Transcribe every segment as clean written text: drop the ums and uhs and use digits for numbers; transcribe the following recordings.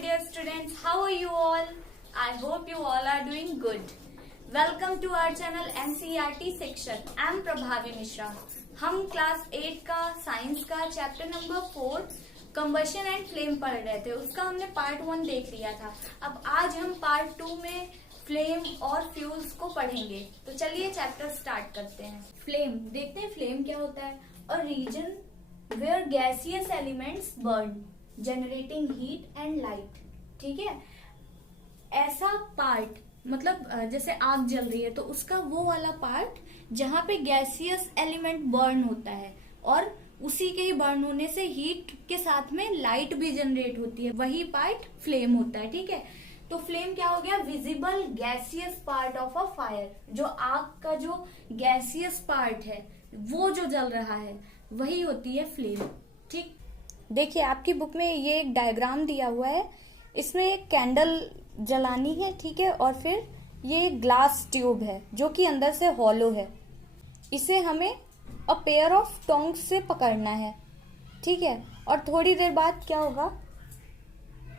dear students, how are you all? I hope you all are doing good. Welcome to our channel NCERT section. I am Prabhavi Mishra. हम class 8 का science का chapter number 4 combustion and flame पढ़ रहे थे। उसका हमने part 1 देख लिया था। अब आज हम पार्ट 2 में फ्लेम और फ्यूल्स को पढ़ेंगे। तो चलिए चैप्टर स्टार्ट करते हैं। फ्लेम देखते हैं फ्लेम क्या होता है। और region where gaseous elements burn generating heat and light. ठीक है, ऐसा पार्ट मतलब जैसे आग जल रही है तो उसका वो वाला पार्ट जहाँ पे गैसियस एलिमेंट बर्न होता है और उसी के ही बर्न होने से हीट के साथ में लाइट भी जनरेट होती है, वही पार्ट फ्लेम होता है। ठीक है, तो फ्लेम क्या हो गया? Visible gaseous part of a fire. जो आग का जो गैसियस पार्ट है वो जो जल रहा है वही होती है फ्लेम। ठीक, देखिए आपकी बुक में ये एक डायग्राम दिया हुआ है। इसमें एक कैंडल जलानी है, ठीक है, और फिर ये एक ग्लास ट्यूब है जो कि अंदर से हॉलो है। इसे हमें अ पेयर ऑफ टोंग्स से पकड़ना है, ठीक है। और थोड़ी देर बाद क्या होगा?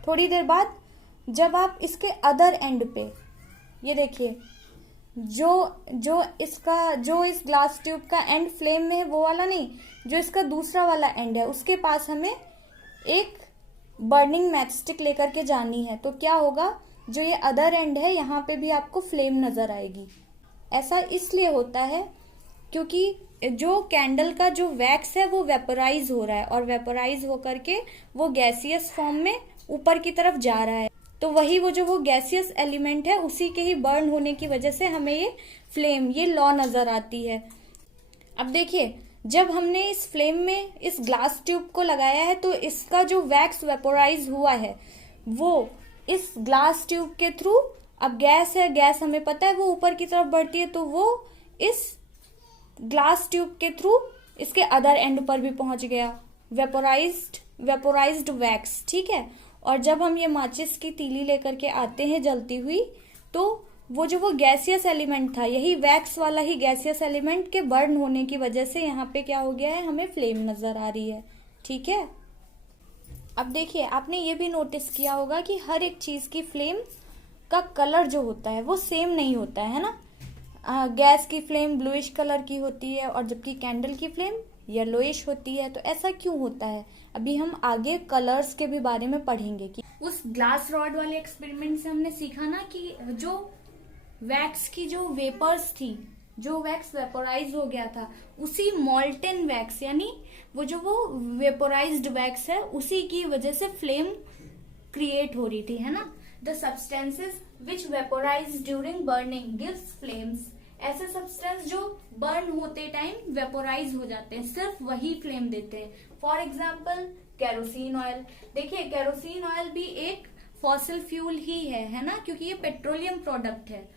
थोड़ी देर बाद जब आप इसके अदर एंड पे ये देखिए, जो इस ग्लास ट्यूब का एंड फ्लेम में है वो वाला नहीं, जो इसका दूसरा वाला एंड है उसके पास हमें एक बर्निंग मैचस्टिक लेकर के जानी है। तो क्या होगा? जो ये अदर एंड है यहाँ पे भी आपको फ्लेम नजर आएगी। ऐसा इसलिए होता है क्योंकि जो कैंडल का जो वैक्स है वो वेपोराइज हो रहा है और वेपोराइज होकर के वो गैसियस फॉर्म में ऊपर की तरफ जा रहा है। तो वही वो गैसियस एलिमेंट है उसी के ही बर्न होने की वजह से हमें ये फ्लेम, ये लॉ नजर आती है। अब देखिए, जब हमने इस फ्लेम में इस ग्लास ट्यूब को लगाया है तो इसका जो वैक्स वेपोराइज हुआ है वो इस ग्लास ट्यूब के थ्रू, अब गैस है, गैस हमें पता है वो ऊपर की तरफ बढ़ती है, तो वो इस ग्लास ट्यूब के थ्रू इसके अदर एंड पर भी पहुंच गया, वेपोराइज्ड वैक्स। ठीक है, और जब हम ये माचिस की तीली लेकर के आते हैं जलती हुई, तो वो गैसियस एलिमेंट था, यही वैक्स वाला ही गैसियस एलिमेंट के बर्न होने की वजह से यहाँ पे क्या हो गया है? हमें फ्लेम नजर आ रही है। ठीक है, अब देखिए आपने ये भी नोटिस किया होगा कि हर एक चीज की फ्लेम का कलर जो होता है वो सेम नहीं होता है ना। गैस की फ्लेम ब्लूइश कलर की होती है और जबकि कैंडल की फ्लेम येलोइश होती है। तो ऐसा क्यों होता है? अभी हम आगे कलर्स के भी बारे में पढ़ेंगे। कि उस ग्लास रॉड वाले एक्सपेरिमेंट से हमने सीखा ना कि जो वैक्स की जो वेपर्स थी, जो वैक्स वेपोराइज हो गया था, उसी मॉल्टेन वैक्स यानी वो वेपोराइज्ड वैक्स है उसी की वजह से फ्लेम क्रिएट हो रही थी, है ना। The substances which vaporise during burning gives flames. ऐसे सब्सटेंस जो बर्न होते टाइम वेपोराइज हो जाते हैं, सिर्फ वही फ्लेम देते हैं। For example kerosene oil. देखिए केरोसिन ऑयल भी एक फॉसिल फ्यूल ही है ना, क्योंकि ये पेट्रोलियम प्रोडक्ट है,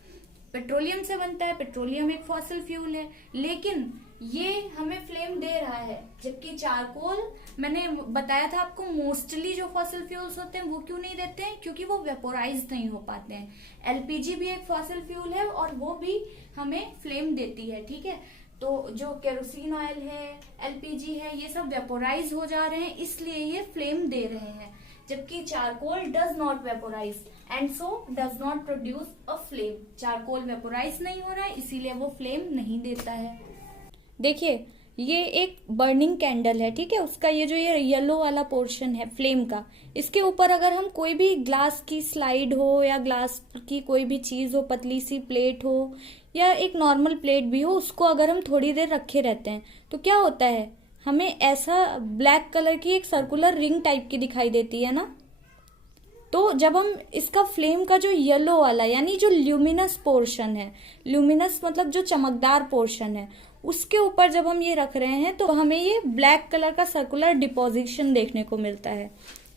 पेट्रोलियम से बनता है, पेट्रोलियम एक फॉसिल फ्यूल है, लेकिन ये हमें फ्लेम दे रहा है। जबकि चारकोल, मैंने बताया था आपको, मोस्टली जो फॉसिल फ्यूल्स होते हैं वो क्यों नहीं देते हैं? क्योंकि वो वेपोराइज नहीं हो पाते हैं। एलपीजी भी एक फॉसिल फ्यूल है और वो भी हमें फ्लेम देती है। ठीक है, तो जो केरोसिन ऑयल है, एलपीजी है, ये सब वेपोराइज हो जा रहे हैं इसलिए ये फ्लेम दे रहे हैं। जबकि charcoal does not vaporise and so does not produce a flame. Charcoal vaporise नहीं हो रहा है इसीलिए वो फ्लेम नहीं देता है। देखिए ये एक बर्निंग कैंडल है, ठीक है, उसका ये येलो वाला पोर्शन है फ्लेम का, इसके ऊपर अगर हम कोई भी ग्लास की स्लाइड हो या ग्लास की कोई भी चीज हो, पतली सी प्लेट हो या एक नॉर्मल प्लेट भी हो, उसको अगर हम थोड़ी देर रखे रहते हैं तो क्या होता है? हमें ऐसा ब्लैक कलर की एक सर्कुलर रिंग टाइप की दिखाई देती है ना। तो जब हम इसका फ्लेम का जो येलो वाला यानी जो ल्यूमिनस पोर्शन है, ल्यूमिनस मतलब जो चमकदार पोर्शन है, उसके ऊपर जब हम ये रख रहे हैं तो हमें ये ब्लैक कलर का सर्कुलर डिपोजिशन देखने को मिलता है।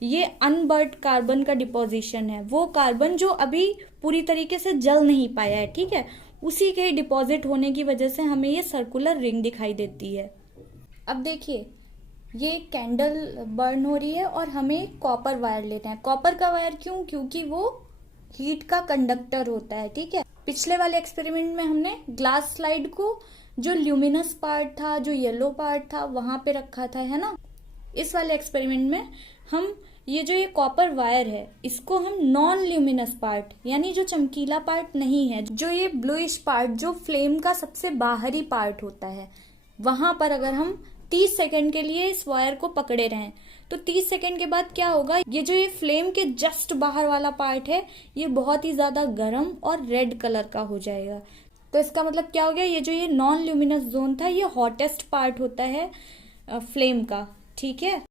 ये अनबर्न्ड कार्बन का डिपोजिशन है, वो कार्बन जो अभी पूरी तरीके से जल नहीं पाया है, ठीक है, उसी के डिपॉजिट होने की वजह से हमें ये सर्कुलर रिंग दिखाई देती है। अब देखिए ये कैंडल बर्न हो रही है और हमें कॉपर वायर लेना है। कॉपर का वायर क्यों? क्योंकि वो हीट का कंडक्टर होता है। ठीक है, पिछले वाले एक्सपेरिमेंट में हमने ग्लास स्लाइड को जो ल्यूमिनस पार्ट था, जो येलो पार्ट था, वहां पे रखा था, है ना। इस वाले एक्सपेरिमेंट में हम ये जो ये कॉपर वायर है इसको हम नॉन ल्यूमिनस पार्ट यानी जो चमकीला पार्ट नहीं है, जो ये ब्लूइश पार्ट जो फ्लेम का सबसे बाहरी पार्ट होता है, वहां पर अगर हम 30 सेकंड के लिए इस वायर को पकड़े रहें तो 30 सेकंड के बाद क्या होगा, ये जो ये फ्लेम के जस्ट बाहर वाला पार्ट है ये बहुत ही ज्यादा गर्म और रेड कलर का हो जाएगा। तो इसका मतलब क्या हो गया, ये जो ये नॉन ल्यूमिनस जोन था ये हॉटेस्ट पार्ट होता है फ्लेम का। ठीक है,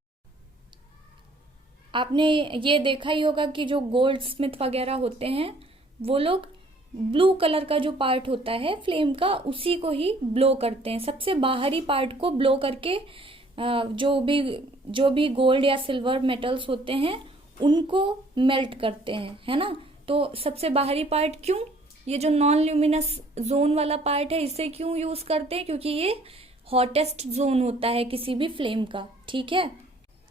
आपने ये देखा ही होगा कि जो गोल्ड स्मिथ वगैरह होते हैं वो लोग ब्लू कलर का जो पार्ट होता है फ्लेम का उसी को ही ब्लो करते हैं, सबसे बाहरी पार्ट को ब्लो करके जो भी गोल्ड या सिल्वर मेटल्स होते हैं उनको मेल्ट करते हैं, है ना। तो सबसे बाहरी पार्ट क्यों, ये जो नॉन ल्यूमिनस जोन वाला पार्ट है इसे क्यों यूज करते हैं, क्योंकि ये हॉटेस्ट जोन होता है किसी भी फ्लेम का। ठीक है,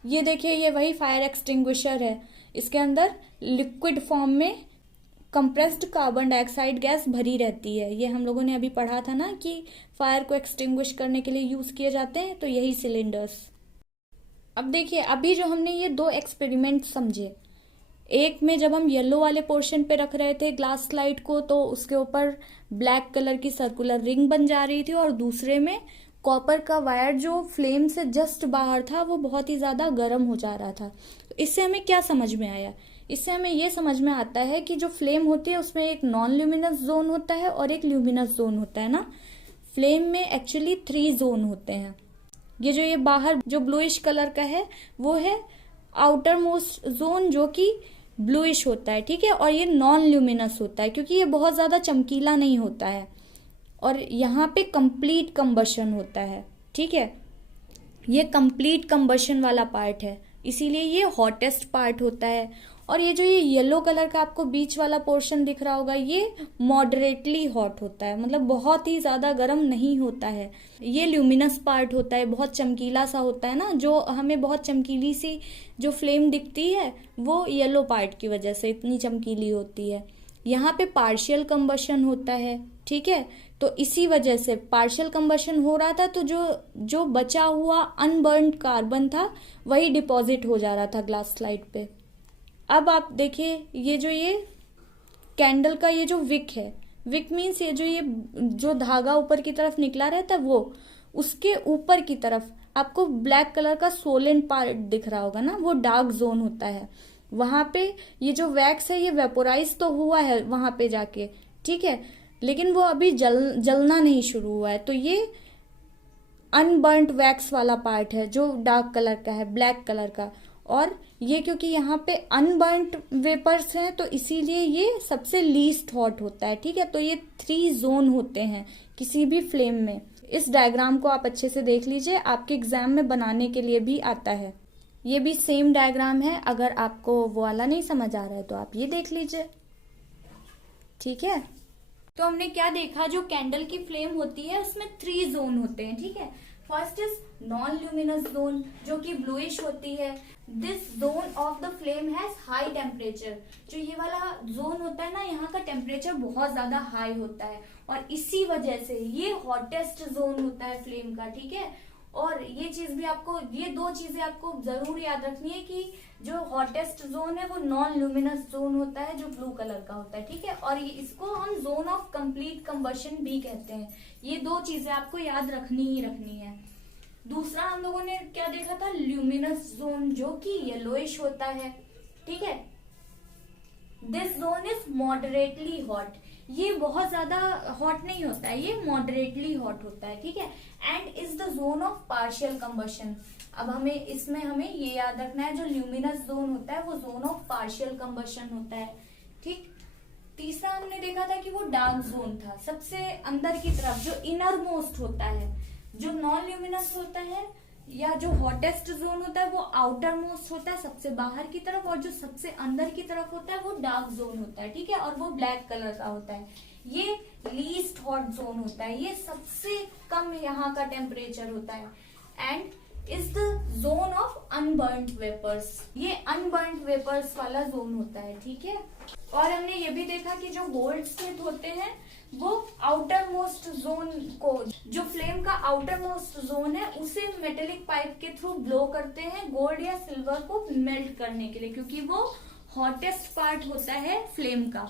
ये देखिए ये वही फायर एक्सटिंग्विशर है, इसके अंदर लिक्विड फॉर्म में कंप्रेस्ड कार्बन डाइऑक्साइड गैस भरी रहती है। ये हम लोगों ने अभी पढ़ा था ना कि फायर को एक्सटिंग्विश करने के लिए यूज किए जाते हैं, तो यही सिलेंडर्स। अब देखिए अभी जो हमने ये दो एक्सपेरिमेंट समझे, एक में जब हम येलो वाले पोर्शन पे रख रहे थे ग्लास स्लाइड को तो उसके ऊपर ब्लैक कलर की सर्कुलर रिंग बन जा रही थी, और दूसरे में कॉपर का वायर जो फ्लेम से जस्ट बाहर था वो बहुत ही ज्यादा गर्म हो जा रहा था। तो इससे हमें क्या समझ में आया, इससे हमें ये समझ में आता है कि जो फ्लेम होती है उसमें एक नॉन ल्यूमिनस जोन होता है और एक ल्यूमिनस जोन होता है ना। फ्लेम में एक्चुअली 3 जोन होते हैं। ये जो ये बाहर जो ब्लूइश कलर का है वो है आउटर मोस्ट जोन जो कि ब्लूइश होता है। ठीक है, और ये नॉन ल्यूमिनस होता है क्योंकि ये बहुत ज्यादा चमकीला नहीं होता है, और यहाँ पे कंप्लीट कंबशन होता है। ठीक है, ये कंप्लीट कंबशन वाला पार्ट है, इसीलिए ये हॉटेस्ट पार्ट होता है। और ये जो ये येलो कलर का आपको बीच वाला पोर्शन दिख रहा होगा ये मॉडरेटली हॉट होता है, मतलब बहुत ही ज्यादा गर्म नहीं होता है। ये ल्यूमिनस पार्ट होता है, बहुत चमकीला सा होता है ना, जो हमें बहुत चमकीली सी जो फ्लेम दिखती है वो येलो पार्ट की वजह से इतनी चमकीली होती है। यहाँ पे पार्शियल कंबशन होता है। ठीक है, तो इसी वजह से पार्शियल कंबशन हो रहा था तो जो बचा हुआ अनबर्न्ड कार्बन था वही डिपॉजिट हो जा रहा था ग्लास स्लाइड पे। अब आप देखिए ये जो ये कैंडल का ये जो विक है, विक मीन्स ये जो धागा ऊपर की तरफ निकला रहता है वो, उसके ऊपर की तरफ आपको ब्लैक कलर का सोलेंट पार्ट दिख रहा होगा ना, वो डार्क जोन होता है। वहां पे ये जो वैक्स है ये वेपोराइज तो हुआ है वहां पे जाके, ठीक है, लेकिन वो अभी जलना नहीं शुरू हुआ है। तो ये अनबर्न्ट वैक्स वाला पार्ट है जो डार्क कलर का है, ब्लैक कलर का। और ये क्योंकि यहाँ पे अनबर्न्ट वेपर्स हैं तो इसीलिए ये सबसे लीस्ट हॉट होता है। ठीक है, तो ये 3 जोन होते हैं किसी भी फ्लेम में। इस डायग्राम को आप अच्छे से देख लीजिए, आपके एग्जाम में बनाने के लिए भी आता है। ये भी सेम डायग्राम है, अगर आपको वो वाला नहीं समझ आ रहा है तो आप ये देख लीजिए। ठीक है, तो हमने क्या देखा, जो कैंडल की फ्लेम होती है उसमें 3 जोन होते हैं। ठीक है, first is non luminous zone जो कि ब्लूइश होती है। This zone of the flame has high temperature. जो ये वाला जोन होता है ना, यहाँ का टेम्परेचर बहुत ज्यादा हाई होता है और इसी वजह से ये हॉटेस्ट जोन होता है फ्लेम का। ठीक है, और ये चीज भी आपको, ये 2 चीजें आपको जरूर याद रखनी है कि जो हॉटेस्ट जोन है वो नॉन ल्यूमिनस जोन होता है जो ब्लू कलर का होता है। ठीक है, और ये इसको हम जोन ऑफ कंप्लीट कंबशन भी कहते हैं। ये 2 चीजें आपको याद रखनी ही रखनी है। दूसरा हम लोगों ने क्या देखा था, ल्यूमिनस जोन जो कि येलोइश होता है। ठीक है, this zone is moderately hot. ये बहुत ज्यादा हॉट नहीं होता है, ये मॉडरेटली हॉट होता है। ठीक है, and is the zone of partial combustion. अब हमें ये याद रखना है, जो ल्यूमिनस जोन होता है वो जोन ऑफ पार्शियल कंबशन होता है। ठीक, तीसरा हमने देखा था कि वो डार्क जोन था, सबसे अंदर की तरफ जो इनर मोस्ट होता है। जो नॉन ल्यूमिनस होता है या जो हॉटेस्ट जोन होता है वो आउटर मोस्ट होता है, सबसे बाहर की तरफ, और जो सबसे अंदर की तरफ होता है वो डार्क जोन होता है। ठीक है, और वो ब्लैक कलर का होता है। ये लीस्ट हॉट जोन होता है, ये सबसे कम यहाँ का टेम्परेचर होता है। And is the zone of unburned vapours. ये अनबर्न्ड वेपर्स वाला जोन होता है, ठीक है। और हमने ये भी देखा कि जो गोल्ड स्मिथ होते हैं वो आउटर मोस्ट जोन को, जो फ्लेम का आउटर मोस्ट जोन है, उसे मेटेलिक पाइप के थ्रू ब्लो करते हैं गोल्ड या सिल्वर को मेल्ट करने के लिए, क्योंकि वो हॉटेस्ट पार्ट होता है फ्लेम का।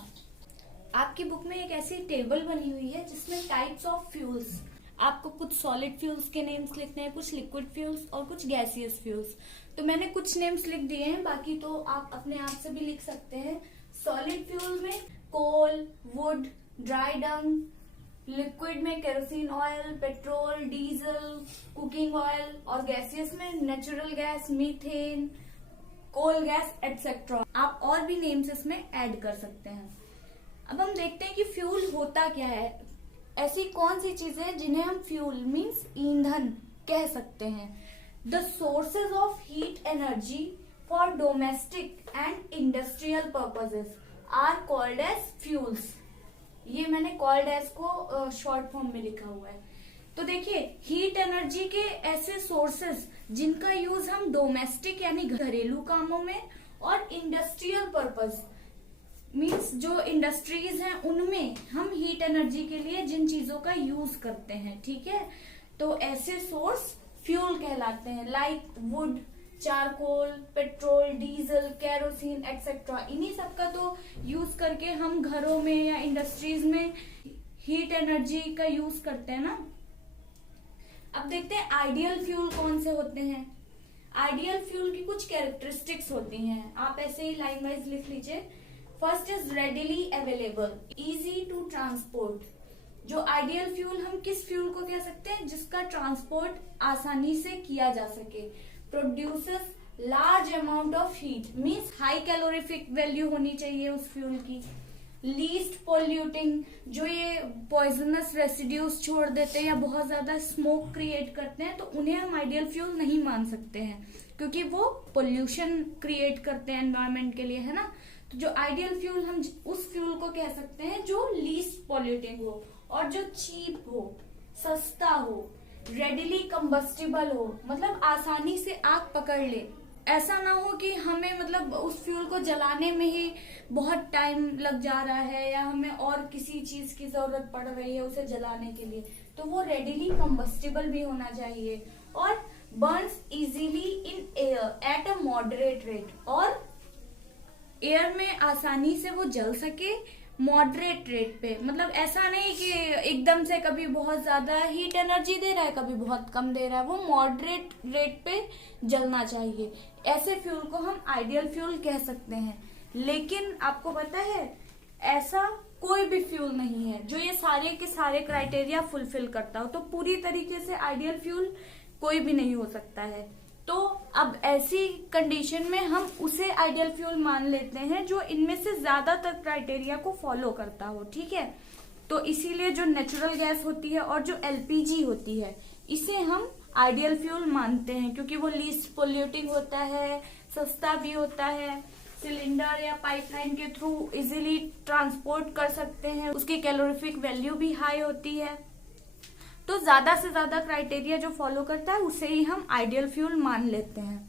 आपकी बुक में एक ऐसी टेबल बनी हुई है जिसमें टाइप्स ऑफ फ्यूल्स, आपको कुछ सॉलिड फ्यूल्स के नेम्स लिखने हैं, कुछ लिक्विड फ्यूल्स और कुछ गैसियस फ्यूल्स। तो मैंने कुछ नेम्स लिख दिए हैं, बाकी तो आप अपने आप से भी लिख सकते हैं। सॉलिड फ्यूल में coal, wood, dry dung, liquid में kerosene oil, petrol, diesel, cooking oil, और गैसियस में natural gas, methane, coal gas etcetera. आप और भी नेम्स इसमें ऐड कर सकते हैं। अब हम देखते हैं कि फ्यूल होता क्या है। ऐसी कौन सी चीजें हैं जिन्हें हम फ्यूल मीन्स ईंधन कह सकते हैं। The sources of heat energy for domestic and industrial purposes are called as fuels. ये मैंने कॉल्ड एज को शॉर्ट फॉर्म में लिखा हुआ है। तो देखिए, हीट एनर्जी के ऐसे सोर्सेस जिनका यूज हम डोमेस्टिक यानी घरेलू कामों में और इंडस्ट्रियल पर्पस मीन्स जो इंडस्ट्रीज हैं उनमें हम हीट एनर्जी के लिए जिन चीजों का यूज करते हैं, ठीक है, तो ऐसे सोर्स फ्यूल कहलाते हैं। Like would, charcoal, petrol, diesel, kerosene etcetera. इन्हीं सब का तो यूज करके हम घरों में या इंडस्ट्रीज में हीट एनर्जी का यूज करते हैं ना। अब देखते हैं आइडियल फ्यूल कौन से होते हैं। आइडियल फ्यूल की कुछ कैरेक्टरिस्टिक्स होती हैं, आप ऐसे ही लाइन वाइज लिख लीजिए। First is readily available, easy to transport. जो आइडियल फ्यूल, हम किस फ्यूल को कह सकते हैं जिसका ट्रांसपोर्ट आसानी से किया जा सके। Produces large amount of heat, means high calorific value होनी चाहिए उस फ्यूल की। लीस्ट पोल्यूटिंग, जो ये पॉइजनस रेसिड्यूज छोड़ देते हैं या बहुत ज्यादा स्मोक क्रिएट करते हैं, तो उन्हें हम आइडियल फ्यूल नहीं मान सकते हैं क्योंकि वो पोल्यूशन क्रिएट करते हैं एनवायरमेंट के लिए, है ना। तो जो आइडियल फ्यूल, हम उस फ्यूल को कह सकते हैं जो लीस्ट पोल्यूटिंग हो और जो चीप हो, सस्ता हो, रेडिली कंबस्टिबल हो, मतलब आसानी से आग पकड़ ले। ऐसा ना हो कि हमें मतलब उस फ्यूल को जलाने में ही बहुत टाइम लग जा रहा है या हमें और किसी चीज की जरूरत पड़ रही है उसे जलाने के लिए, तो वो रेडिली कंबस्टिबल भी होना चाहिए। और Burns easily in air at a moderate rate, और एयर में आसानी से वो जल सके मॉडरेट रेट पे। मतलब ऐसा नहीं कि एकदम से कभी बहुत ज्यादा हीट एनर्जी दे रहा है, कभी बहुत कम दे रहा है, वो मॉडरेट रेट पे जलना चाहिए। ऐसे फ्यूल को हम आइडियल फ्यूल कह सकते हैं। लेकिन आपको पता है, ऐसा कोई भी फ्यूल नहीं है जो ये सारे के सारे क्राइटेरिया फुलफिल करता हो। तो पूरी तरीके से आइडियल फ्यूल कोई भी नहीं हो सकता है। तो अब ऐसी कंडीशन में हम उसे आइडियल फ्यूल मान लेते हैं जो इनमें से ज्यादातर क्राइटेरिया को फॉलो करता हो, ठीक है। तो इसीलिए जो नेचुरल गैस होती है और जो एलपीजी होती है, इसे हम आइडियल फ्यूल मानते हैं क्योंकि वो लीस्ट पोल्यूटिंग होता है, सस्ता भी होता है, सिलेंडर या पाइपलाइन के थ्रू इजीली ट्रांसपोर्ट कर सकते हैं, उसकी कैलोरीफिक वैल्यू भी हाई होती है। तो ज्यादा से ज्यादा क्राइटेरिया जो फॉलो करता है उसे ही हम आइडियल फ्यूल मान लेते हैं।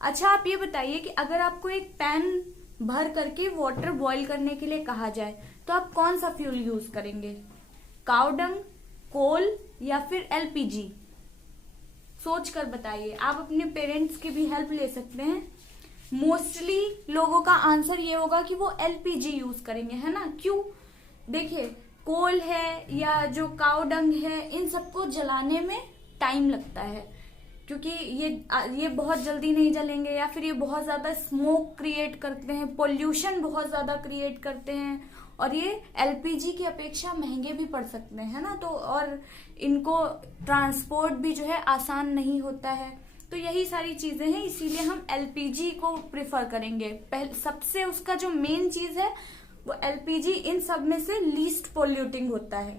अच्छा, आप ये बताइए कि अगर आपको एक पैन भर करके वाटर बॉईल करने के लिए कहा जाए तो आप कौन सा फ्यूल यूज करेंगे, काऊ डंग, कोल या फिर एलपीजी? सोच कर बताइए। आप अपने पेरेंट्स की भी हेल्प ले सकते हैं। मोस्टली लोगों का आंसर ये होगा कि वो एलपीजी यूज करेंगे, है ना। क्यों? देखिए, कोल है या जो काऊ डंग है, इन सबको जलाने में टाइम लगता है क्योंकि ये बहुत जल्दी नहीं जलेंगे या फिर ये बहुत ज्यादा स्मोक क्रिएट करते हैं, पोल्यूशन बहुत ज्यादा क्रिएट करते हैं, और ये एलपीजी की अपेक्षा महंगे भी पड़ सकते हैं, ना। तो और इनको ट्रांसपोर्ट भी जो है आसान नहीं होता है। तो यही सारी चीजें हैं, इसीलिए हम एलपीजी को प्रिफर करेंगे। सबसे उसका जो मेन चीज है वो एलपीजी इन सब में से लीस्ट पोल्यूटिंग होता है।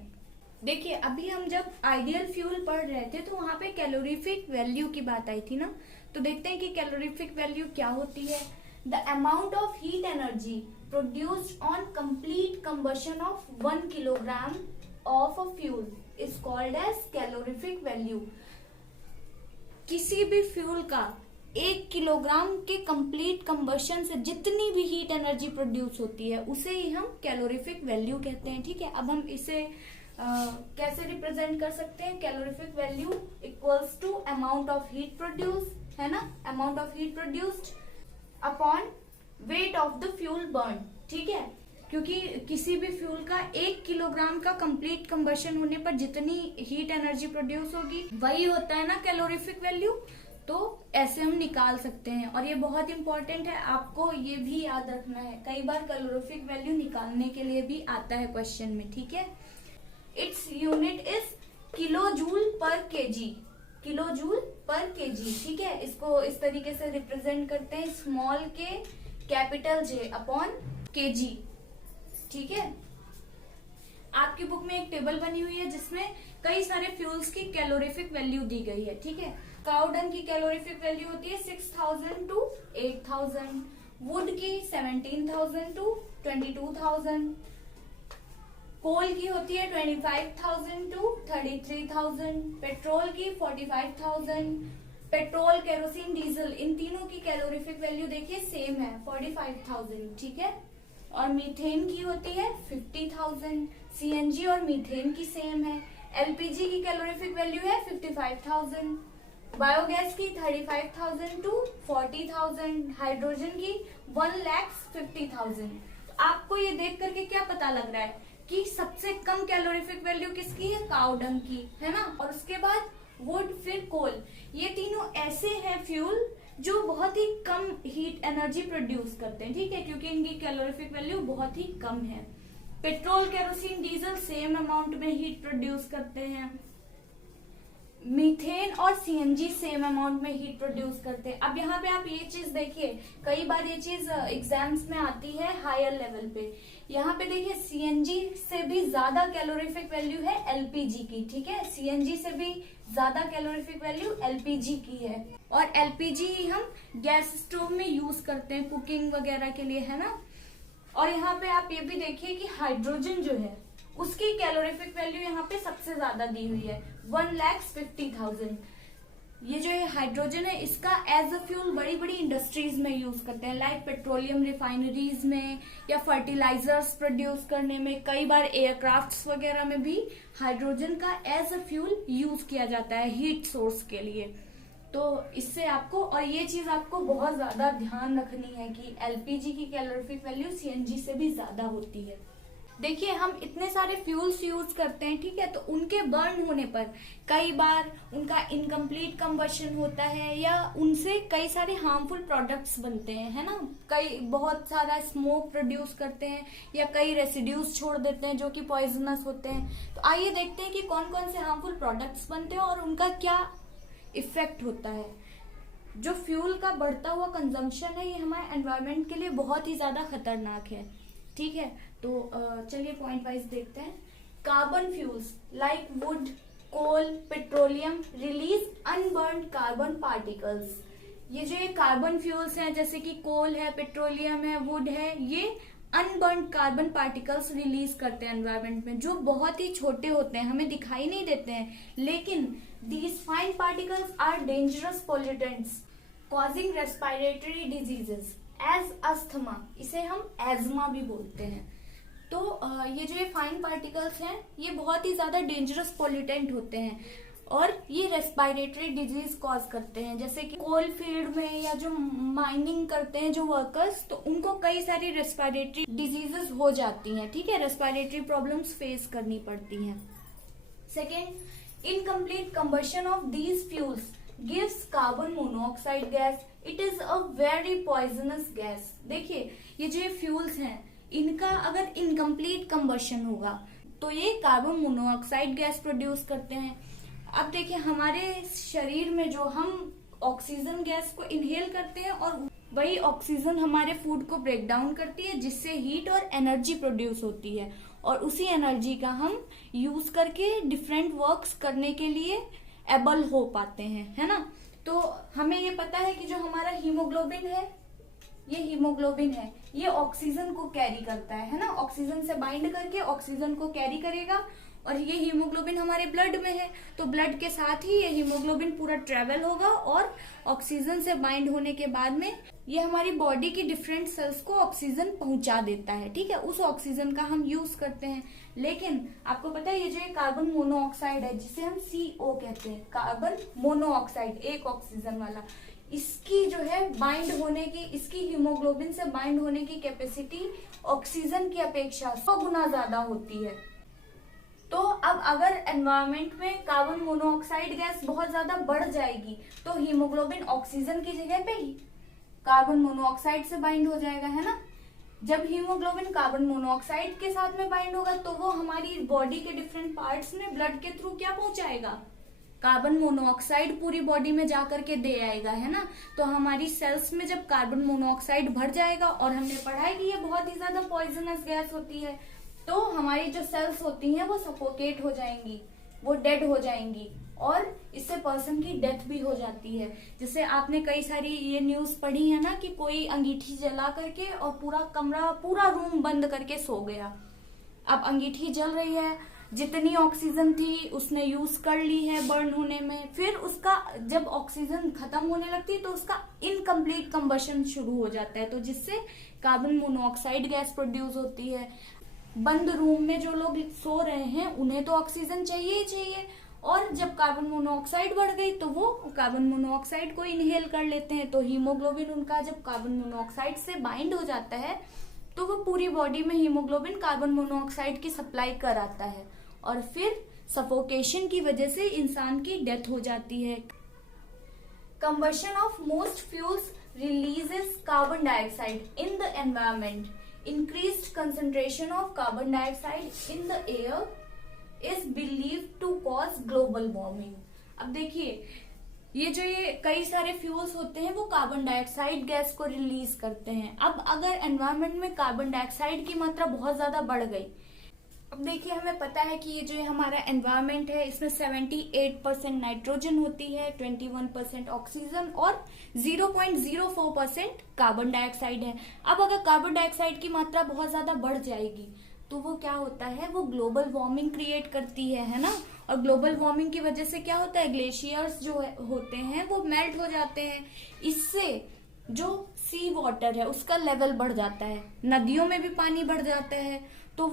देखिए, अभी हम जब आइडियल फ्यूल पढ़ रहे थे तो वहां पे कैलोरीफिक वैल्यू की बात आई थी ना। तो देखते हैं कि कैलोरीफिक वैल्यू क्या होती है। The amount of heat energy produced on complete combustion of 1 kilogram of a fuel is called as calorific value. किसी भी फ्यूल का 1 किलोग्राम के कंप्लीट कंबशन से जितनी भी हीट एनर्जी प्रोड्यूस होती है उसे ही हम कैलोरीफिक वैल्यू कहते हैं। ठीक है, अब हम इसे कैसे रिप्रेजेंट कर सकते हैं? Calorific value equals to amount of heat produce, है ना, amount of heat produced upon weight of the fuel burn. ठीक है, क्योंकि किसी भी फ्यूल का 1 किलोग्राम का कंप्लीट कंबशन होने पर जितनी हीट एनर्जी प्रोड्यूस होगी वही होता है ना कैलोरीफिक वैल्यू। तो ऐसे हम निकाल सकते हैं, और ये बहुत इंपॉर्टेंट है, आपको ये भी याद रखना है। कई बार कैलोरीफिक वैल्यू निकालने के लिए भी आता है क्वेश्चन में। ठीक है, its unit is kilo joule पर केजी, किलो जूल पर केजी। ठीक है, इसको इस तरीके से रिप्रेजेंट करते हैं, स्मॉल के कैपिटल जे अपॉन केजी। ठीक है, आपकी बुक में एक टेबल बनी हुई है जिसमें कई सारे फ्यूल्स की कैलोरीफिक वैल्यू दी गई है। ठीक है, काऊ डंग की कैलोरीफिक वैल्यू होती है 6000 टू 8000, वुड की 17000 टू 22000, कोल की होती है 25000 टू 33000, पेट्रोल की 45000। पेट्रोल, केरोसिन, डीजल, इन तीनों की कैलोरीफिक वैल्यू देखिए सेम है 45000। ठीक है, और मीथेन की होती है 50000, सीएनजी और मीथेन की सेम है। एलपीजी की कैलोरीफिक वैल्यू है 55000, बायोगैस की 35000 टू 40000, हाइड्रोजन की 1,50,000। तो आपको ये देख करके क्या पता लग रहा है कि सबसे कम कैलोरीफिक वैल्यू किसकी है? काऊ डंग की, है ना, और उसके बाद वुड, फिर कोल। ये तीनों ऐसे हैं फ्यूल जो बहुत ही कम हीट एनर्जी प्रोड्यूस करते हैं। ठीक है, क्योंकि इनकी कैलोरीफिक वैल्यू बहुत ही कम है। Petrol, kerosene, diesel same amount में हीट प्रोड्यूस करते हैं। मीथेन और सीएनजी सेम अमाउंट में हीट प्रोड्यूस करते हैं। अब यहाँ पे आप ये चीज देखिए, कई बार ये चीज एग्जाम्स में आती है हायर लेवल पे। यहाँ पे देखिए सीएनजी से भी ज्यादा कैलोरीफिक वैल्यू है एलपीजी की। ठीक है, सीएनजी से भी ज्यादा कैलोरीफिक वैल्यू एलपीजी की है, और एलपीजी ही हम गैस स्टोव में यूज करते हैं कुकिंग वगैरह के लिए, है ना। और यहाँ पे आप ये भी देखिए कि हाइड्रोजन जो है उसकी कैलोरीफिक वैल्यू यहाँ पे सबसे ज्यादा दी हुई है 1,50,000। ये जो ये हाइड्रोजन है इसका एज अ फ्यूल बड़ी बड़ी इंडस्ट्रीज में यूज करते हैं, लाइक पेट्रोलियम रिफाइनरीज में या फर्टिलाइजर्स प्रोड्यूस करने में। कई बार एयरक्राफ्ट्स वगैरह में भी हाइड्रोजन का एज अ फ्यूल यूज किया जाता है हीट सोर्स के लिए। तो इससे आपको, और ये चीज आपको बहुत ज्यादा ध्यान रखनी है कि एलपीजी की कैलोरीफिक वैल्यू सीएनजी से भी ज्यादा होती है। देखिए, हम इतने सारे फ्यूल्स यूज करते हैं, ठीक है, तो उनके बर्न होने पर कई बार उनका इनकम्प्लीट कंबशन होता है या उनसे कई सारे हार्मफुल प्रोडक्ट्स बनते हैं, है ना। कई बहुत सारा स्मोक प्रोड्यूस करते हैं या कई रेसिड्यूज छोड़ देते हैं जो कि पॉइजनस होते हैं। तो आइए देखते हैं कि कौन कौन से हार्मफुल प्रोडक्ट्स बनते हैं और उनका क्या इफेक्ट होता है। जो फ्यूल का बढ़ता हुआ कंजम्पशन है ये हमारे एनवायरनमेंट के लिए बहुत ही ज्यादा खतरनाक है। ठीक है, तो चलिए पॉइंट वाइज देखते हैं। Carbon fuels like wood, coal, petroleum release unburned carbon particles. ये जो ये कार्बन फ्यूल्स हैं जैसे कि कोल है, पेट्रोलियम है, वुड है, ये अनबर्न्ड कार्बन पार्टिकल्स रिलीज करते हैं एनवायरनमेंट में, जो बहुत ही छोटे होते हैं, हमें दिखाई नहीं देते हैं, लेकिन these fine particles are dangerous pollutants causing respiratory diseases as asthma। इसे हम एजमा भी बोलते हैं। तो ये जो ये फाइन पार्टिकल्स हैं ये बहुत ही ज्यादा डेंजरस पोल्यूटेंट होते हैं और ये रेस्पिरेटरी डिजीज कॉज करते हैं। जैसे कि कोल फील्ड में या जो माइनिंग करते हैं जो वर्कर्स, तो उनको कई सारी रेस्पिरेटरी डिजीजेस हो जाती हैं। ठीक है, रेस्पिरेटरी प्रॉब्लम्स फेस करनी पड़ती हैं। Second, incomplete combustion of these fuels gives carbon monoxide gas. It is a very poisonous gas। देखिए, ये जो फ्यूल्स हैं इनका अगर इनकम्प्लीट कंबशन होगा तो ये कार्बन मोनोऑक्साइड गैस प्रोड्यूस करते हैं। अब देखिए, हमारे शरीर में जो हम ऑक्सीजन गैस को इनहेल करते हैं और वही ऑक्सीजन हमारे फूड को ब्रेक डाउन करती है, जिससे हीट और एनर्जी प्रोड्यूस होती है, और उसी एनर्जी का हम यूज करके डिफरेंट वर्क्स करने के लिए एबल हो पाते हैं, है ना। तो हमें ये पता है कि जो हमारा हीमोग्लोबिन है, ये हीमोग्लोबिन है, ये ऑक्सीजन को कैरी करता है ना, ऑक्सीजन से बाइंड करके ऑक्सीजन को कैरी करेगा और ये हीमोग्लोबिन हमारे ब्लड में है, तो ब्लड के साथ ही ये हीमोग्लोबिन पूरा ट्रेवल होगा और ऑक्सीजन से बाइंड होने के बाद में ये हमारी बॉडी की डिफरेंट सेल्स को ऑक्सीजन पहुंचा देता है, ठीक है। उस ऑक्सीजन का हम यूज करते हैं। लेकिन आपको पता है ये जो कार्बन मोनोऑक्साइड है जिसे हम CO कहते हैं, कार्बन मोनोऑक्साइड, एक ऑक्सीजन वाला, इसकी जो है बाइंड होने की, इसकी हीमोग्लोबिन से बाइंड होने की कैपेसिटी ऑक्सीजन की अपेक्षा 100 गुना ज्यादा होती है। तो अब अगर एनवायरनमेंट में कार्बन मोनोऑक्साइड गैस बहुत ज्यादा बढ़ जाएगी तो हीमोग्लोबिन ऑक्सीजन की जगह पे ही कार्बन मोनोऑक्साइड से बाइंड हो जाएगा, है ना। जब हीमोग्लोबिन कार्बन मोनोऑक्साइड के साथ में बाइंड होगा तो वो हमारी बॉडी के डिफरेंट पार्ट्स में ब्लड के थ्रू क्या पहुंचाएगा, कार्बन मोनोऑक्साइड पूरी बॉडी में जाकर के दे आएगा, है ना। तो हमारी सेल्स में जब कार्बन मोनोऑक्साइड भर जाएगा, और हमने पढ़ा है कि ये बहुत ही ज्यादा पॉइजनस गैस होती है, तो हमारी जो सेल्स होती हैं वो सफोकेट हो जाएंगी, वो डेड हो जाएंगी, और इससे पर्सन की डेथ भी हो जाती है। जैसे आपने कई सारी ये न्यूज पढ़ी है ना कि कोई अंगीठी जला करके और पूरा कमरा, पूरा रूम बंद करके सो गया। अब अंगीठी जल रही है, जितनी ऑक्सीजन थी उसने यूज कर ली है बर्न होने में, फिर उसका जब ऑक्सीजन खत्म होने लगती है तो उसका इनकम्प्लीट कंबशन शुरू हो जाता है, तो जिससे कार्बन मोनोऑक्साइड गैस प्रोड्यूस होती है। बंद रूम में जो लोग सो रहे हैं उन्हें तो ऑक्सीजन चाहिए ही चाहिए, और जब कार्बन मोनोऑक्साइड बढ़ गई तो वो कार्बन मोनोऑक्साइड को इनहेल कर लेते हैं, तो हीमोग्लोबिन उनका जब कार्बन मोनोऑक्साइड से बाइंड हो जाता है तो वो पूरी बॉडी में हीमोग्लोबिन कार्बन मोनोऑक्साइड की सप्लाई कर आता है, और फिर सफोकेशन की वजह से इंसान की डेथ हो जाती है। Combustion of most fuels releases carbon dioxide in the environment. Increased concentration of carbon dioxide in the air is believed to cause global warming। अब देखिए ये कई सारे फ्यूल्स होते हैं वो कार्बन डाइऑक्साइड गैस को रिलीज करते हैं। अब अगर एनवायरनमेंट में कार्बन डाइऑक्साइड की मात्रा बहुत ज्यादा बढ़ गई, अब देखिए हमें पता है कि ये जो हमारा एनवायरनमेंट है इसमें 78% नाइट्रोजन होती है, 21% ऑक्सीजन और 0.04% कार्बन डाइऑक्साइड है। अब अगर कार्बन डाइऑक्साइड की मात्रा बहुत ज्यादा बढ़ जाएगी तो वो क्या होता है, वो ग्लोबल वार्मिंग क्रिएट करती है ना। और ग्लोबल वार्मिंग की वजह से क्या होता है, ग्लेशियर्स जो होते हैं वो मेल्ट हो जाते हैं, इससे जो सी वाटर है उसका लेवल बढ़ जाता है, नदियों में भी पानी बढ़ जाता है, तो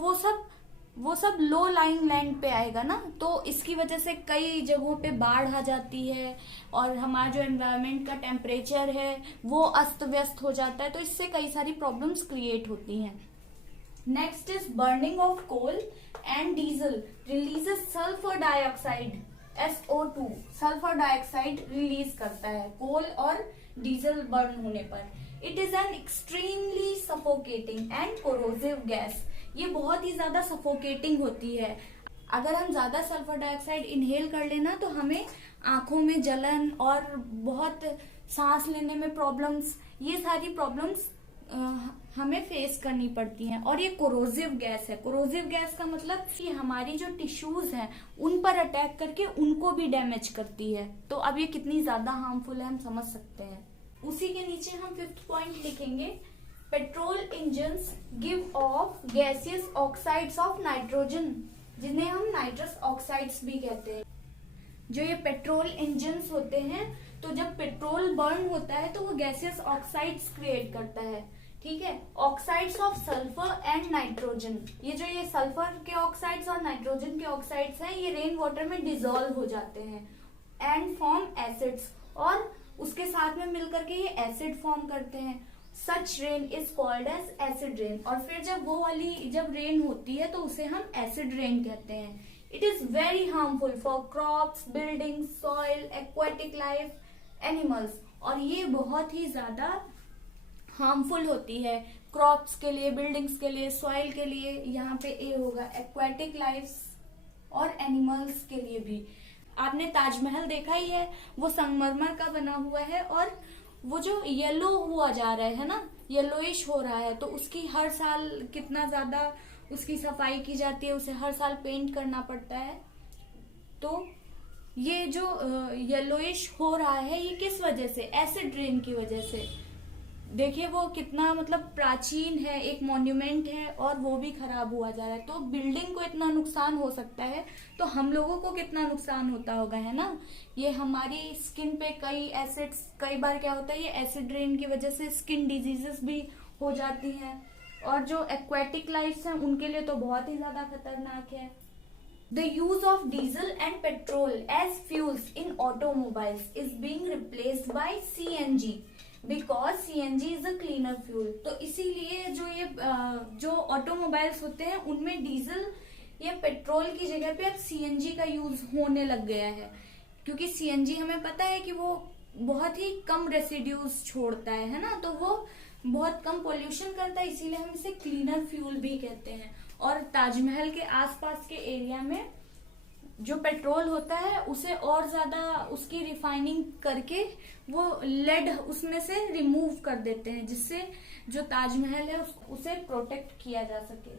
वो सब लो लाइंग लैंड पे आएगा ना, तो इसकी वजह से कई जगहों पे बाढ़ आ जाती है, और हमारा जो एनवायरनमेंट का टेम्परेचर है वो अस्त व्यस्त हो जाता है, तो इससे कई सारी प्रॉब्लम्स क्रिएट होती हैं। Next is burning of coal and diesel releases sulphur dioxide, SO2 sulphur dioxide release करता है कोल और डीजल बर्न होने पर। It is an extremely suffocating and corrosive gas. ये बहुत ही ज्यादा सफोकेटिंग होती है। अगर हम ज्यादा सल्फर डाइऑक्साइड इनहेल कर लेना तो हमें आंखों में जलन और बहुत सांस लेने में प्रॉब्लम्स, ये सारी प्रॉब्लम्स हमें फेस करनी पड़ती हैं। और ये कोरोसिव गैस है। कोरोसिव गैस का मतलब कि हमारी जो टिश्यूज हैं उन पर अटैक करके उनको भी डैमेज करती है। तो अब ये कितनी ज्यादा हार्मफुल है हम समझ सकते हैं। उसी के नीचे हम 5th पॉइंट लिखेंगे, petrol engines give of gaseous oxides of nitrogen, जिन्हें हम नाइट्रस ऑक्साइड्स भी कहते हैं। जो ये पेट्रोल इंजन्स होते हैं, तो जब पेट्रोल बर्न होता है तो वो गैसियस ऑक्साइड्स क्रिएट करता है, ठीक है। Oxides of sulphur and nitrogen, ये सल्फर के ऑक्साइड्स और नाइट्रोजन के ऑक्साइड्स हैं, ये रेन वाटर में डिसॉल्व हो जाते हैं एंड फॉर्म एसिड्स, और उसके साथ में मिलकर के ये एसिड फॉर्म करते हैं। Such rain is called as acid rain. और फिर जब रेन होती है तो उसे हम एसिड रेन कहते हैं। It is very harmful for crops, building, soil, aquatic life, animals. और ये बहुत ही ज्यादा हार्मफुल होती है क्रॉप्स के लिए, बिल्डिंग्स के लिए, सॉइल के लिए, यहाँ पे ए होगा, एक्वाटिक लाइफ और एनिमल्स के लिए भी। आपने ताजमहल देखा ही है, वो संगमरमर का बना हुआ है, और वो जो येलो हुआ जा रहा है ना, येलोइश हो रहा है, तो उसकी हर साल कितना ज्यादा उसकी सफाई की जाती है, उसे हर साल पेंट करना पड़ता है। तो ये जो येलोइश हो रहा है ये किस वजह से, एसिड रेन की वजह से। देखिए वो कितना मतलब प्राचीन है, एक मॉन्यूमेंट है और वो भी खराब हुआ जा रहा है। तो बिल्डिंग को इतना नुकसान हो सकता है तो हम लोगों को कितना नुकसान होता होगा, है ना। ये हमारी स्किन पे कई एसिड्स, कई बार क्या होता है ये एसिड रेन की वजह से स्किन डिजीजेस भी हो जाती हैं। और जो एक्वेटिक लाइफ है उनके लिए तो बहुत ही ज्यादा खतरनाक है। The use of diesel and petrol as fuels in automobiles is being replaced by CNG because CNG is a cleaner fuel। तो इसीलिए जो ऑटोमोबाइल्स होते हैं उनमें डीजल या पेट्रोल की जगह पे अब CNG का यूज होने लग गया है, क्योंकि CNG हमें पता है कि वो बहुत ही कम रेसिड्यूज छोड़ता है ना, तो वो बहुत कम पोल्यूशन करता है, इसीलिए हम इसे क्लीनर फ्यूल भी कहते हैं। और ताजमहल के आसपास के एरिया में जो पेट्रोल होता है उसे और ज्यादा उसकी रिफाइनिंग करके वो लेड उसमें से रिमूव कर देते हैं, जिससे जो ताजमहल है उसे प्रोटेक्ट किया जा सके।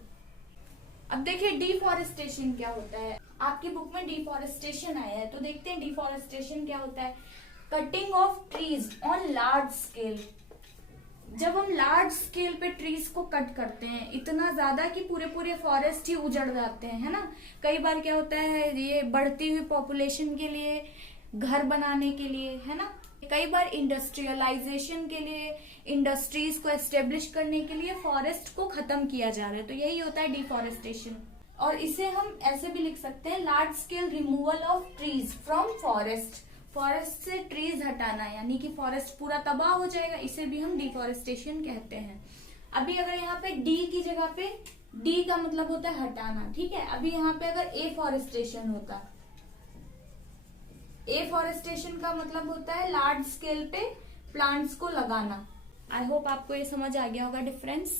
अब देखिए डिफॉरेस्टेशन क्या होता है। आपकी बुक में डिफॉरेस्टेशन आया है, तो देखते हैं डिफॉरेस्टेशन क्या होता है। Cutting of trees on large scale. जब हम लार्ज स्केल पे ट्रीज को कट करते हैं इतना ज्यादा कि पूरे पूरे फॉरेस्ट ही उजड़ जाते हैं, है ना। कई बार क्या होता है ये बढ़ती हुई पॉपुलेशन के लिए, घर बनाने के लिए, है ना, कई बार इंडस्ट्रियलाइजेशन के लिए, इंडस्ट्रीज को एस्टेब्लिश करने के लिए फॉरेस्ट को खत्म किया जा रहा है, तो यही होता है डिफॉरेस्टेशन। और इसे हम ऐसे भी लिख सकते हैं, large scale removal of trees from forest. Forest से ट्रीज हटाना, यानी कि फॉरेस्ट पूरा तबाह हो जाएगा, इसे भी हम डिफॉरेस्टेशन कहते हैं। अभी अगर यहाँ पे डी की जगह पे, डी का मतलब होता है हटाना, ठीक है। अभी यहाँ पे अगर एफॉरेस्टेशन होता, एफॉरेस्टेशन का मतलब होता है लार्ज स्केल पे प्लांट्स को लगाना। आई होप आपको ये समझ आ गया होगा डिफरेंस।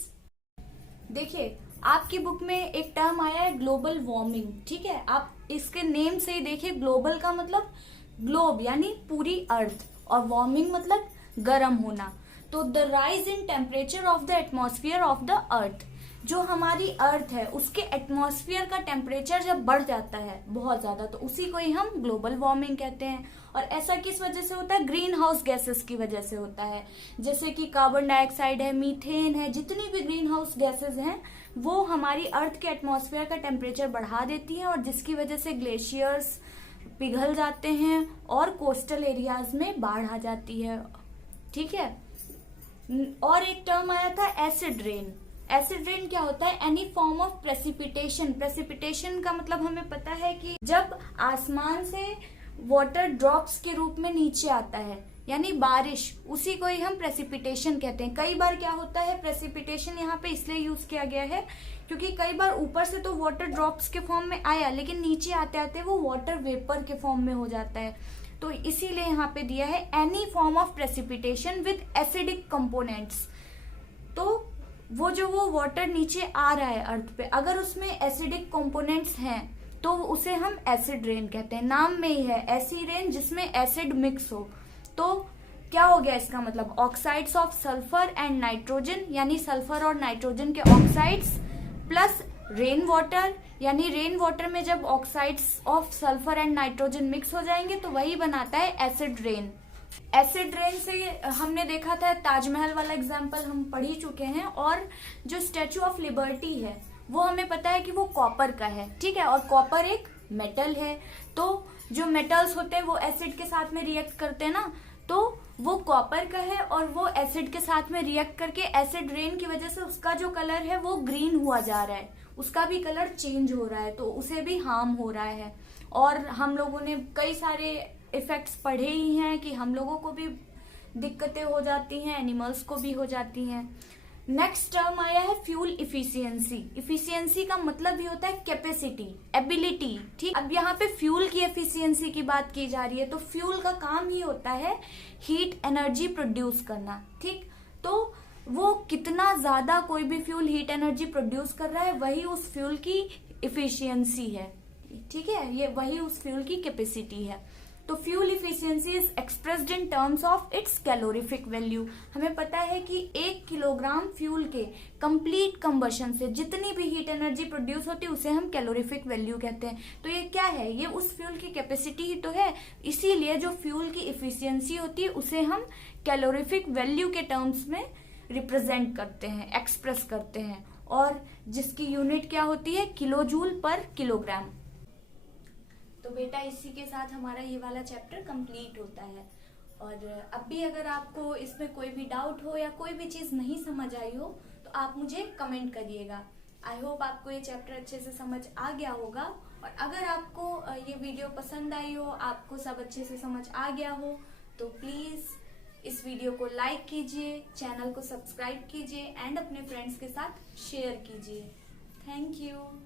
देखिए आपकी बुक में एक टर्म आया है ग्लोबल वार्मिंग, ठीक है। आप इसके नेम से ही देखिए, ग्लोबल का मतलब ग्लोब यानी पूरी अर्थ, और वार्मिंग मतलब गर्म होना। तो the rise in temperature of the atmosphere of the earth, जो हमारी अर्थ है उसके एटमॉस्फेयर का टेम्परेचर जब बढ़ जाता है बहुत ज्यादा, तो उसी को ही हम ग्लोबल वार्मिंग कहते हैं। और ऐसा किस वजह से होता है? ग्रीन हाउस गैसेस की वजह से होता है, जैसे कि कार्बन डाइऑक्साइड है, मीथेन है, जितनी भी ग्रीन हाउस गैसेस हैं वो हमारी अर्थ के एटमॉस्फेयर का टेम्परेचर बढ़ा देती है, और जिसकी वजह से ग्लेशियर्स पिघल जाते हैं और कोस्टल एरियाज में बाढ़ आ जाती है, ठीक है। और एक टर्म आया था एसिड रेन। एसिड रेन क्या होता है? Any form of precipitation. Precipitation का मतलब हमें पता है कि जब आसमान से वाटर ड्रॉप्स के रूप में नीचे आता है, यानी बारिश, उसी को ही हम प्रेसिपिटेशन कहते हैं। कई बार क्या होता है, प्रेसिपिटेशन यहाँ पे इसलिए यूज किया गया है क्योंकि कई बार ऊपर से तो वाटर ड्रॉप्स के फॉर्म में आया, लेकिन नीचे आते आते वो वाटर वेपर के फॉर्म में हो जाता है, तो इसीलिए यहाँ पे दिया है any form of precipitation with acidic components. तो वो वाटर नीचे आ रहा है अर्थ पे, अगर उसमें एसिडिक कंपोनेंट्स हैं तो उसे हम एसिड रेन कहते हैं। नाम में ही है ऐसी रेन जिसमें एसिड मिक्स हो। तो क्या हो गया इसका मतलब? Oxides of sulphur and nitrogen, यानी सल्फर और नाइट्रोजन के ऑक्साइड्स प्लस रेन वाटर, यानी रेन वाटर में जब oxides of sulphur and nitrogen mix हो जाएंगे तो वही बनाता है एसिड रेन। एसिड रेन से हमने देखा था, ताजमहल वाला एग्जाम्पल हम पढ़ ही चुके हैं। और जो स्टैचू ऑफ लिबर्टी है वो हमें पता है कि वो कॉपर का है, ठीक है। और कॉपर एक मेटल है, तो जो मेटल्स होते हैं वो एसिड के साथ में रिएक्ट करते हैं ना, तो वो कॉपर का है और वो एसिड के साथ में रिएक्ट करके एसिड रेन की वजह से उसका जो कलर है वो ग्रीन हुआ जा रहा है, उसका भी कलर चेंज हो रहा है, तो उसे भी हार्म हो रहा है। और हम लोगों ने कई सारे इफेक्ट्स पढ़े ही हैं कि हम लोगों को भी दिक्कतें हो जाती हैं, एनिमल्स को भी हो जाती हैं। नेक्स्ट टर्म आया है फ्यूल इफिशियंसी। इफिशियंसी का मतलब भी होता है कैपेसिटी, एबिलिटी, ठीक। अब यहाँ पे फ्यूल की एफिशिएंसी की बात की जा रही है, तो फ्यूल का काम ही होता है हीट एनर्जी प्रोड्यूस करना, ठीक। तो वो कितना ज्यादा कोई भी फ्यूल हीट एनर्जी प्रोड्यूस कर रहा है वही उस फ्यूल की इफिशियंसी है, ठीक है, ये वही उस फ्यूल की कैपेसिटी है। तो fuel efficiency is expressed in terms of its calorific value. हमें पता है कि 1 किलोग्राम फ्यूल के कंप्लीट कंबशन से जितनी भी हीट एनर्जी प्रोड्यूस होती है उसे हम कैलोरीफिक वैल्यू कहते हैं। तो ये क्या है? ये उस फ्यूल की कैपेसिटी ही तो है, इसीलिए जो फ्यूल की इफिशियंसी होती है उसे हम कैलोरीफिक वैल्यू के टर्म्स में रिप्रेजेंट करते हैं, एक्सप्रेस करते हैं, और जिसकी यूनिट क्या होती है, किलोजूल पर किलोग्राम। तो बेटा इसी के साथ हमारा ये वाला चैप्टर कंप्लीट होता है। और अब भी अगर आपको इसमें कोई भी डाउट हो या कोई भी चीज़ नहीं समझ आई हो तो आप मुझे कमेंट करिएगा। आई होप आपको ये चैप्टर अच्छे से समझ आ गया होगा। और अगर आपको ये वीडियो पसंद आई हो, आपको सब अच्छे से समझ आ गया हो, तो प्लीज़ इस वीडियो को लाइक कीजिए, चैनल को सब्सक्राइब कीजिए एंड अपने फ्रेंड्स के साथ शेयर कीजिए। Thank you.